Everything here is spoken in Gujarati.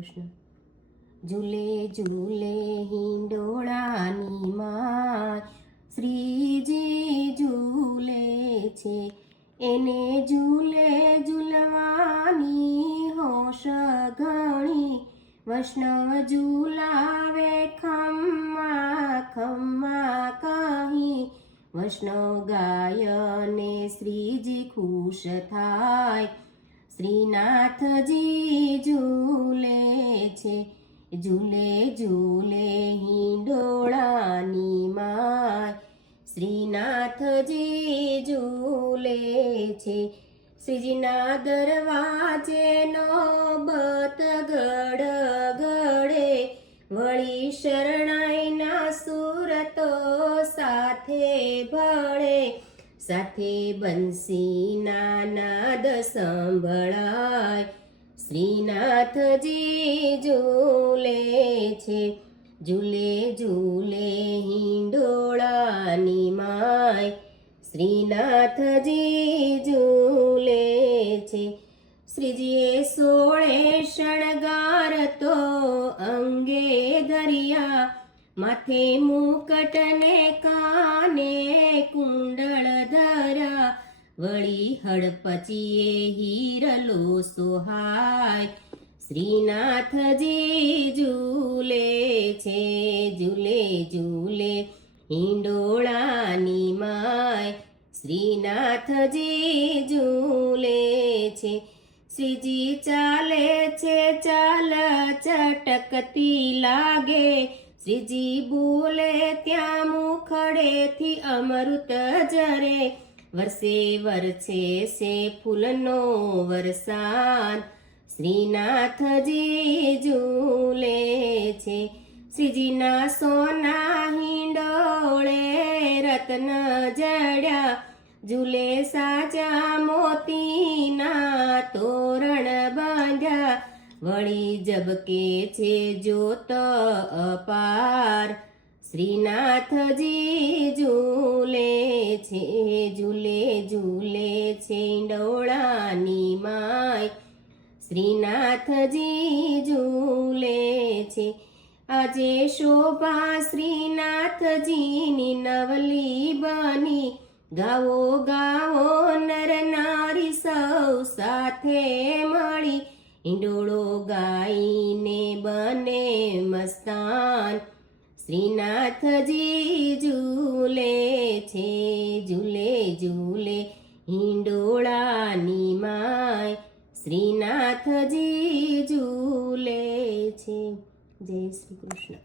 કૃષ્ણ. ઝૂલે ઝૂલે હિંડોળાની માય, શ્રીજી ઝૂલે છે. એને ઝૂલે ઝૂલવાની હોશ ઘણી, વૈષ્ણવ ઝૂલાવે ખમ્મા ખમ્મા કહી. વૈષ્ણવ ગાય ને શ્રીજી ખુશ થાય, શ્રીનાથજી ઝૂલે છે. ઝૂલે ઝૂલે હિંડોળાની માય, શ્રીનાથજી ઝૂલે છે. શ્રીજીના દરવાજે નોબત ગડગડે, વળી શરણાઈના સુરતો સાથે ભળે. સાથે બંસીના નાદ સંભળાય, શ્રીનાથજી ઝૂલે છે. ઝૂલે ઝૂલે હિંડોળાની માય, શ્રીનાથજી ઝૂલે છે. શ્રીજીએ 16 શણગાર તો અંગે ધર્યા, માથે મુકટ ને કાને કુંડળ ધર્યા. વળી હડપચીએ હીરલો સોહાય, શ્રીનાથજી ઝૂલે છે. ઝૂલે ઝૂલે હિંડોળાની માય, શ્રીનાથજી ઝૂલે છે. શ્રીજી ચાલે છે ચાલ ચટકતી લાગે, શ્રીજી બોલે ત્યાં મુખડેથી અમૃત ઝરે. વરસે વરસે છે ફૂલનો વરસાદ, શ્રીનાથજી ઝૂલે છે. શ્રીજીના સોના હિંડોળે રત્ન જડ્યા, ઝૂલે સાચા મોતીના તોરણ બાંધ્યા. વળી ઝબકે છે જ્યોત અપાર, શ્રીનાથજી ઝૂલે છે. ઝૂલે ઝૂલે છે હિંડોળાની માય, શ્રીનાથજી ઝૂલે છે. આજે શોભા શ્રીનાથજીની નવલી બની, ગાવો ગાવો નર નારી સૌ સાથે મળી. હિંડોળો ગાઈને બને મસ્તાન, શ્રીનાથજી ઝૂલે છે. ઝૂલે ઝૂલે હિંડોળાની માય, શ્રીનાથજી ઝૂલે છે. જય શ્રી કૃષ્ણ.